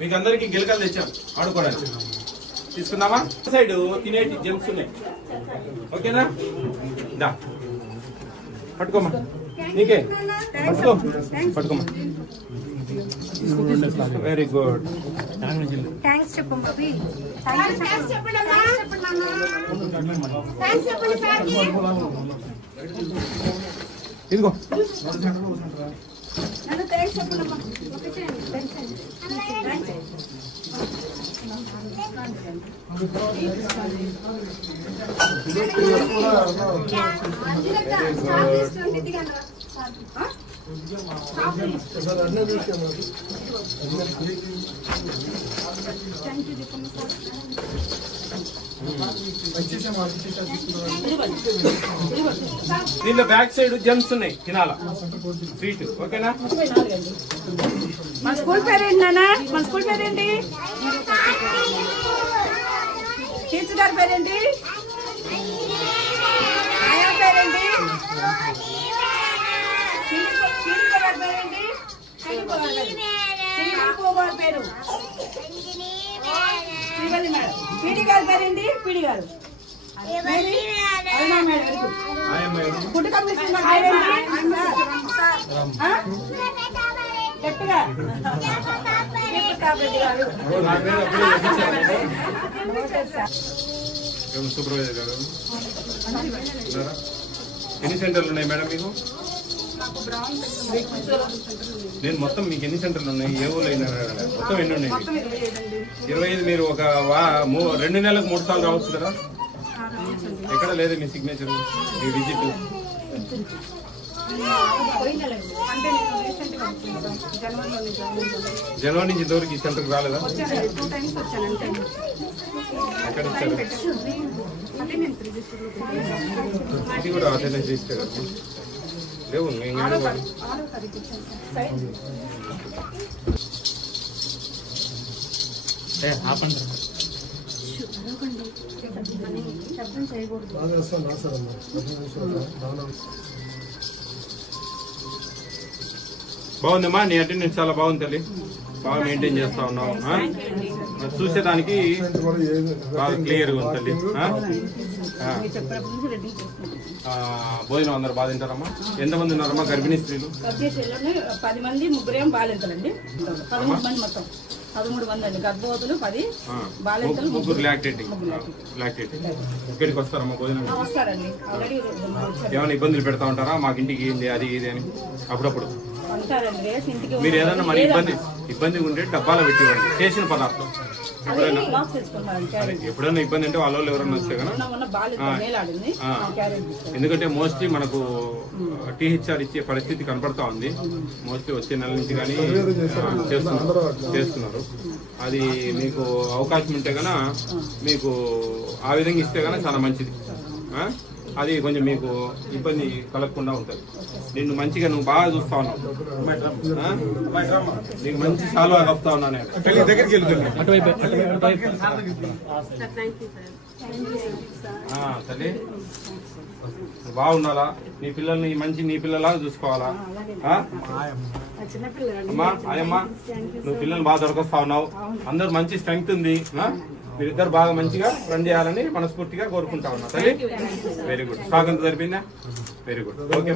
మీకు అందరికి గిలకలు తెచ్చాం ఆడుకోవడానికి. తీసుకుందామా? సైడ్ తినేటి జెమ్స్ ఉన్నాయి. ఓకేనా? దా పట్టుకోమా, నీకే పట్టుకోమా. Very good. ఇదిగో దీనిలో బ్యాక్ సైడ్ జెమ్స్ ఉన్నాయి, తినాలా స్వీట్. ఓకేనా? మన స్కూల్ పేరేంటి నాన్న? మన స్కూల్ పేరేంటి? టీచర్ గారి పేరేంటి? ఆయా పేరేంటి? గారి పేరేంటి? గారి పేరు శ్రీవల్లి మేడం. పీడి గారి పేరేంటి? పీడి గారు. ఫుడ్ కమిషన్ గట్టిగా సూపర్వైజర్ గారు ఎన్ని సెంటర్లు ఉన్నాయి మేడం మీకు? నేను మొత్తం మీకు ఎన్ని సెంటర్లు ఉన్నాయి, ఏ ఊళ్ళో అయినా మొత్తం ఎన్ని ఉన్నాయి? 25. మీరు ఒక 2 నెలలకు 3 సార్లు రావచ్చు కదా? ఎక్కడ లేదు మీ సిగ్నేచర్, మీ విజిట్? జనవరి నుంచి ఇంతవరకు ఈ సెంటర్కి రాలేదా? ఎక్కడ వచ్చారు? ఇది కూడా అటెండెన్స్ రిజిస్టర్ కదా? లేవు బాగుందమ్మా, నీ అటెండెన్స్ చాలా బాగుంది తల్లి. బాగా మెయింటైన్ చేస్తా ఉన్నావు. చూసేదానికి బాగా క్లియర్గా ఉంది తల్లి. భోజనం అందరు బాగా తింటారమ్మా? ఎంతమంది ఉన్నారమ్మా గర్భిణీ స్త్రీలు? 10 మంది, 3 బాలింతలండి. 13 మంది మొత్తం. 13 మంది అండి గర్భవతులు, 10 బాలింతలు, 3 లాక్టేటింగ్. ఇక్కడికి వస్తారమ్మా భోజనం? వస్తారండి. ఆల్రెడీ ఏమైనా ఇబ్బందులు పెడతా ఉంటారా? మాకు ఇంటికి అది ఇది అని అప్పుడప్పుడు మీరు ఏదైనా మరి ఇబ్బంది ఉంటే డబ్బాలో పెట్టివ్వండి చేసిన పదార్థం. ఎప్పుడైనా ఇబ్బంది అంటే వాళ్ళు ఎవరైనా వస్తే కదా. ఎందుకంటే మోస్ట్లీ మనకు టీహెచ్ఆర్ ఇచ్చే పరిస్థితి కనపడతా ఉంది. మోస్ట్లీ వచ్చే నెల నుంచి కానీ చేస్తున్నారు. అది మీకు అవకాశం ఉంటే కనుక మీకు ఆ విధంగా ఇస్తే కనుక చాలా మంచిది. అది కొంచెం మీకు ఇబ్బంది కలగకుండా ఉంటుంది. నిన్ను మంచిగా నువ్వు బాగా చూస్తా ఉన్నావు. నీకు మంచి సాల్వా కప్తా ఉన్నా నేను. దగ్గరికి తల్లి బాగున్నాలా? నీ పిల్లల్ని నీ పిల్లలాగా చూసుకోవాలా? అమ్మా ఆయమ్మా నువ్వు పిల్లల్ని బాగా దొరకొస్తా ఉన్నావు. అందరు మంచి స్ట్రెంగ్త్ ఉంది. మీరిద్దరు బాగా మంచిగా రన్ చేయాలని మనస్ఫూర్తిగా కోరుకుంటా ఉన్నా తల్లి. Very good. స్వాగతం జరిపిందా? Very good. ఓకే.